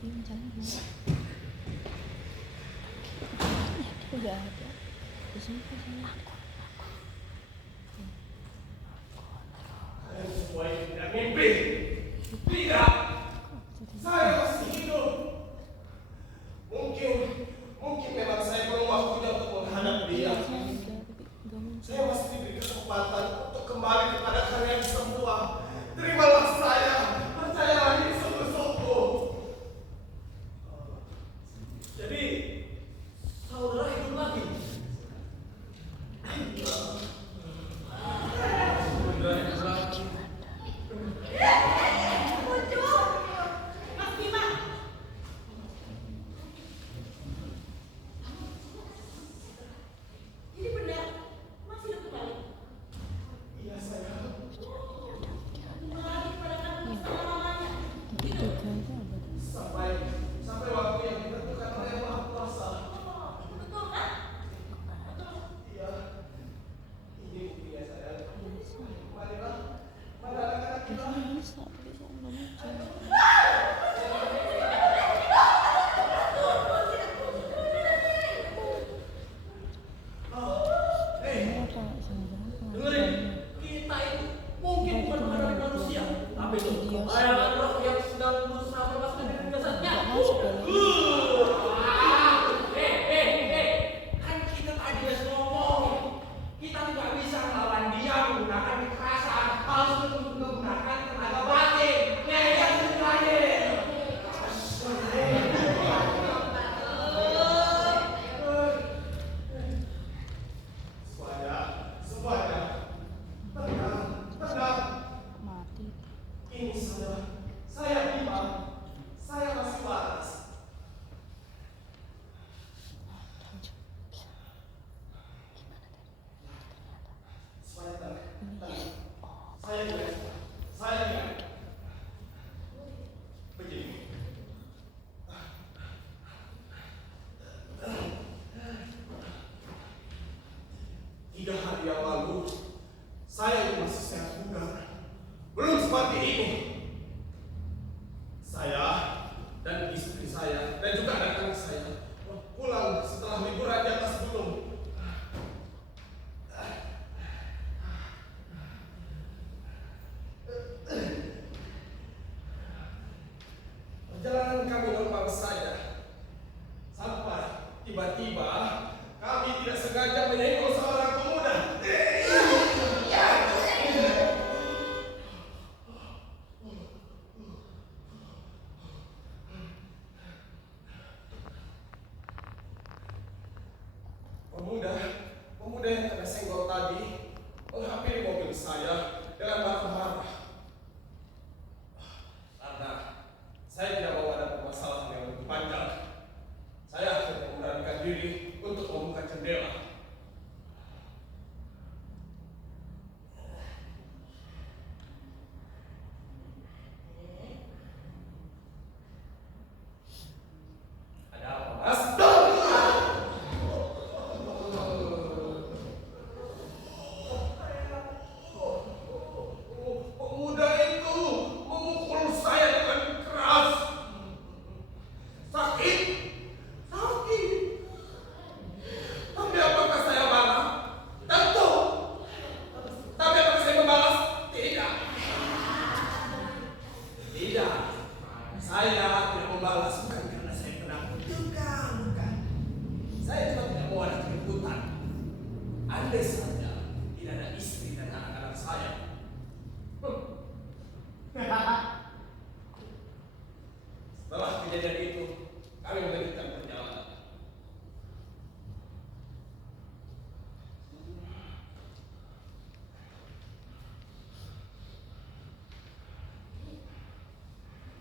diem jangan dulu. Udah ada di sini kesini. Semua ini tidak mimpi. Tidak. Saya masih hidup. Mungkin memang saya belum waktunya untuk menghadap dia. Saya masih diberi kesempatan untuk kembali kepada kalian semua. Terimalah saya. Percayalah ini sungguh-sungguh. Jadi, saudara hidup lagi. Sampai waktu yang ditentukan oleh Yang Maha Kuasa. Iya. Ini buktinya sayang. Marilah. Mana anak-anak kita? Bisa, tapi saya nggak muncul. Dengerin, kita itu mungkin bukan menghadapi manusia, tapi itu bayangan roh yang sedang berusaha melepaskan diri jasadnya. Kan kita tadi udah ngomong, kita tidak bisa melawan dia menggunakan kekerasan, harus menggunakan tenaga batin. Yang terakhir. Semuanya. Tenang. Mati. Ini saya Bima. Saya masih waras. Semuanya tenang. Saya ingat. Begini. Tiga hari yang lalu, saya yang masih sehat bugar. Belum seperti ini. Saya dan istri saya dan juga anak-anak saya pulang setelah liburan di atas gunung. Perjalanan kami normal saja. Sampai tiba-tiba kami tidak sengaja menyenggol seorang pemuda. Pemuda yang kena senggol tadi menghampiri mobil saya dengan marah-marah. Karena saya tidak mau ada permasalahan yang lebih panjang. Saya akhirnya memberanikan diri untuk membuka jendela. Ada apa, Mas? Pemuda itu memukul saya dengan keras. Sakit. Tapi apakah saya marah? Tentu. Tapi apakah saya membalas? Tidak. Tidak. Saya tidak membalas bukan karena saya penakut. Bukan. Saya cuma tidak mau ada keributan. Andai saja tidak ada istri dan anak-anak saya. Setelah kejadian itu, kami melanjutkan perjalanan.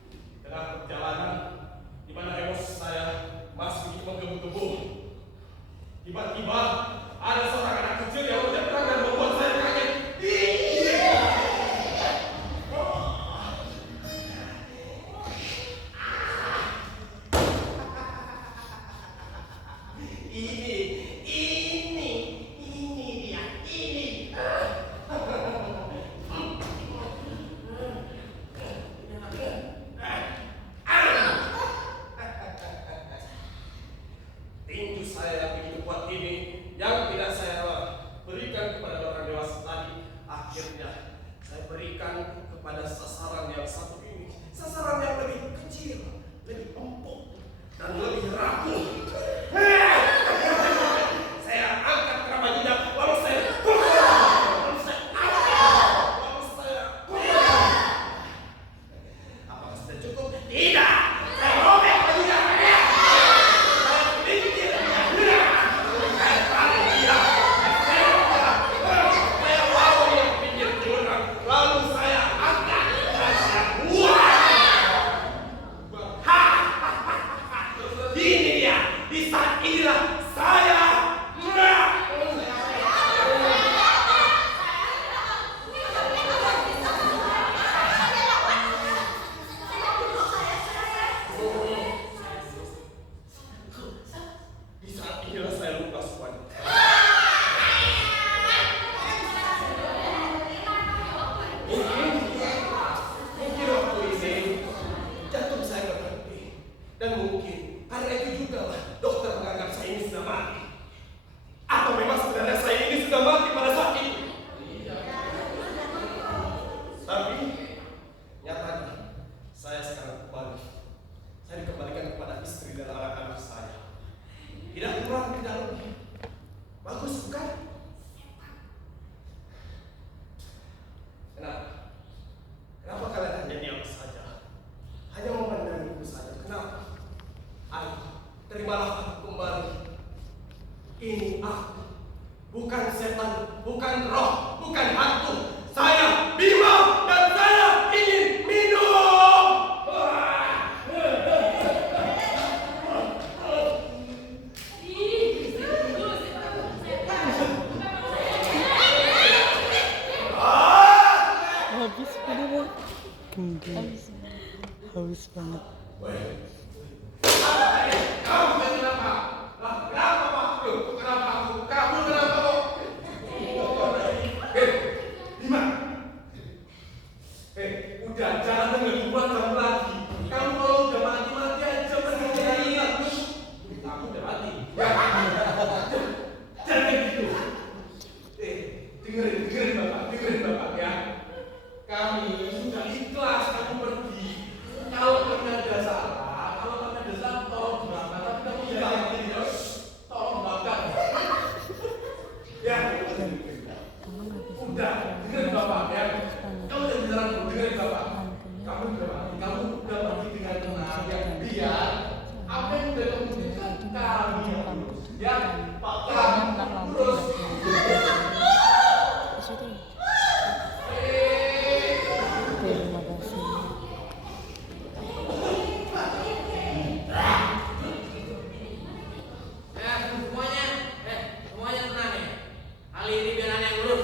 Di tengah perjalanan, di mana emosi saya masih menggebu-gebu, terimalah aku kembali. Ini aku, bukan setan, bukan roh, bukan hantu. Saya Bima dan saya ingin minum. Habis beneran. Kemudian haus banget. Kamu kenapa? Kenapa Pak? Kenapa aku? Kamu kenapa kok? Bima. Udah jangan menggangguan kamu lagi. Kamu kalau udah mati aja pergi. Kamu udah mati. Ya. Jangan kayak gitu. Dengerin Bapak ya. Kami sudah ikhlas kamu pergi. Kalau kami ada salah, tolong dimaafkan. Tapi kamu jangan begini ya. Tolong dimaafkan. Ya. Udah, dengerin Bapak ya. Kamu jangan bicara dulu, dengerin Bapak. Kamu udah mati dengan tenang ya. Biar apa yang udah kamu berikan kami. Ya, Pak terus. Terima kasih. Semuanya tenang ya. Kali ini biar aneh yang lurus.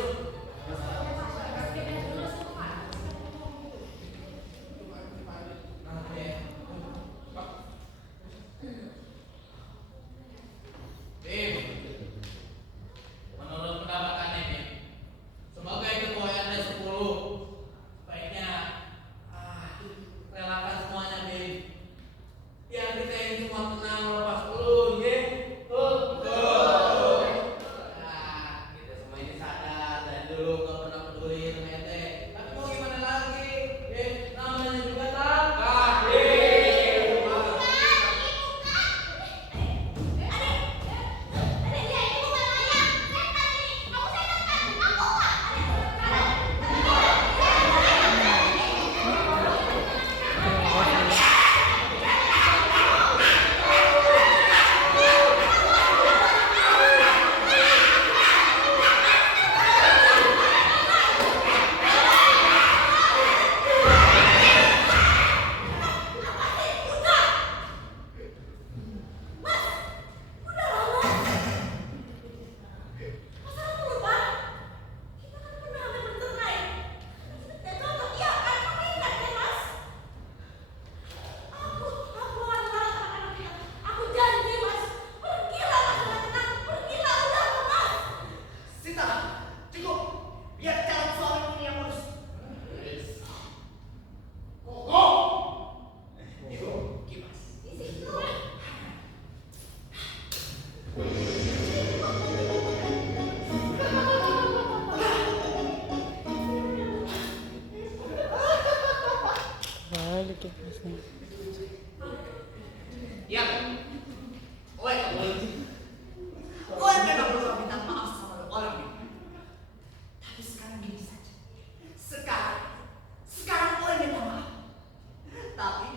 Menurut pendapat aneh nih, sebagai ketua RT 10, sebaiknya relakan semuanya Bim. Biar kita ini semua tenang lepas dulu, ya. Betul. Nah, kita semua ini sadar dari dulu nggak pernah peduli sama ente. Tapi mau gimana lagi? Namanya juga takdir. Balik ya pasnya. Ya. Oi, Gue memang belum minta maaf sama orang ini. Tapi sekarang gini saja. Sekarang gue minta maaf. Tapi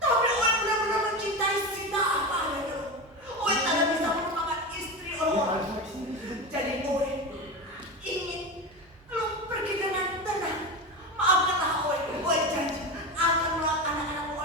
gue benar-benar mencintai Sita apa adanya. Gue tidak bisa melupakan istri orang. Jadi gue ingin lu pergi dengan tenang. Maafkanlah gue janji akan melawat anak-anak gue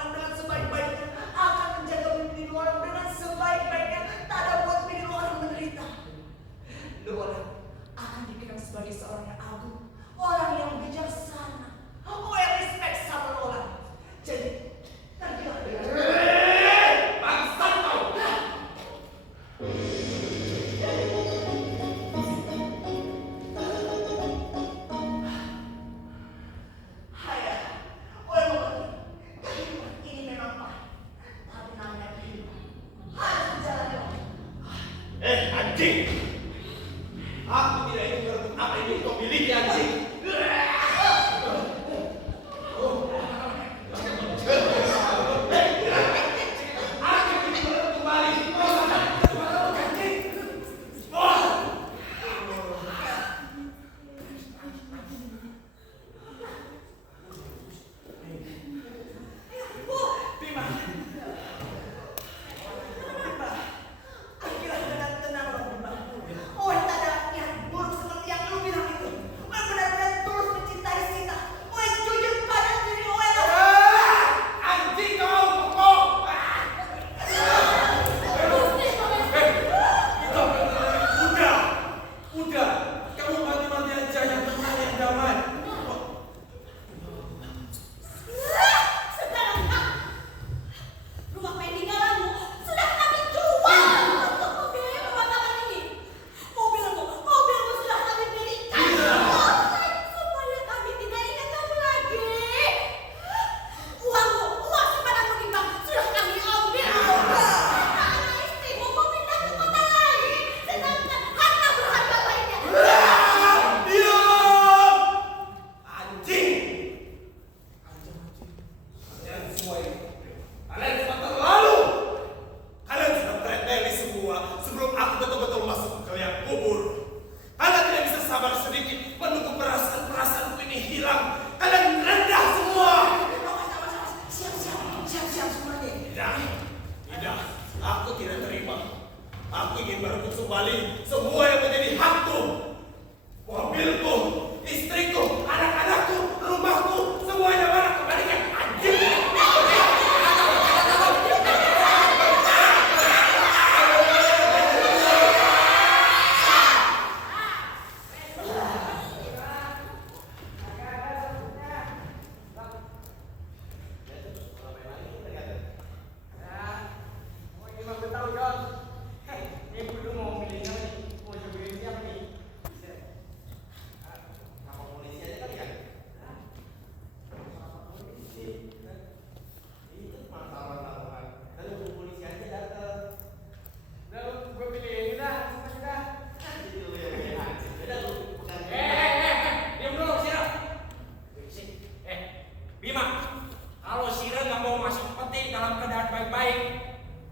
Kalau Sira nggak mau masuk peti dalam keadaan baik-baik,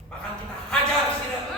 bahkan kita hajar Sira.